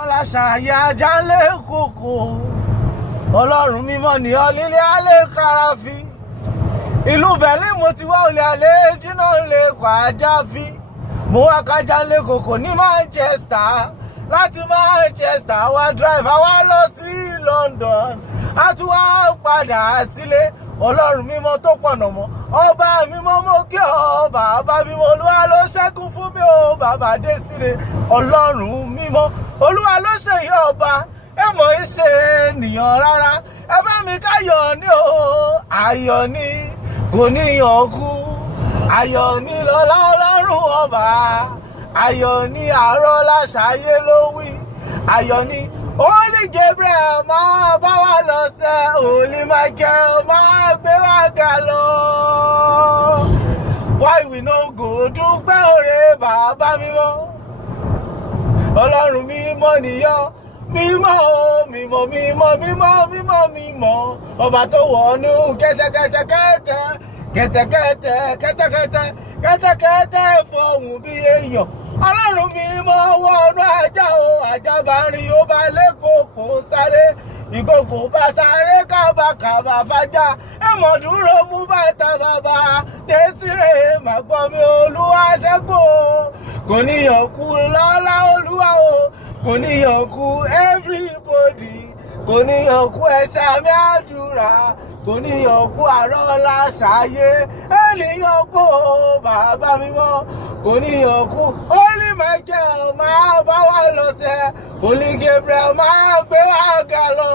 Ọláṣàyà AJANLEKOKO Ọlọ́run mímọ́ ni ọlílé alẹ́ káráfí ìlú Berlin mo ti wá olè alẹ́ jìnnà lè kọ́ àjáfí mo wá AJANLEKOKO ní Manchester láti Manchester wá drive wá lọ sí London a tún wá padà sílé Ọlọ́run mímọ́ tó pọ̀nà mọ́ ọba mímọ́ mo kí ọ bàbá mímọ́ Olúwa ló ṣẹ́gun fún mi o bàbá dé síre Ọlọ́run mímọ́ Olúwa ló ṣe yí ọba ẹ mọ̀ ẹ́ ṣe ènìyàn rárá ẹ bá mi káyọ̀ ní o ayọ̀ ni kò níyàn kú ayọ̀ ni lọ́lá Ọlọ́run ọba ayọ̀ ni àárọ̀ láṣàyé ló wí ayọ̀ ni Holy Gabriel máa bá wa lọ sẹ́ Holy Michael máa gbé wa ga lọ. Why we no go dúpẹ́ òre bàbá mímọ́ Ọlọ́run mímọ́ nìyọ́ mímọ́ mímọ́ mímọ́ mímọ́ mímọ́ mímọ́ ọba tó wọ̀ọ́nú kẹ́tẹ́kẹ́tẹ́kẹ́tẹ́ kẹ́tẹ́kẹ́tẹ́ kẹ́tẹ́kẹ́tẹ́ kẹ́tẹ́kẹ́tẹ́ fọ̀hún bí èèyàn Ọlọ́run mímọ́ wọnú ajá o ajá bá rìn ó bá lẹ́kọ̀ọ́kọ́ sáré ìkòkò bá sáré kábàkàbà fàjà ẹ̀mọ̀ dúró mú bàtà bàbá Désiré màgbọ́n mi Olúwa ṣẹ́gun kò níyàn kú lọ́lá Olúwa o kò níyàn kú everybody kò níyàn kú ẹ̀ṣà mi àdúrà kò níyàn kú àárọ̀ láṣàyé ènìyàn kú bàbá mímọ́ kò níyàn kú Holy Michael máa bá wa lọ sẹ́ Holy Gabriel máa gbé wa ga lọ.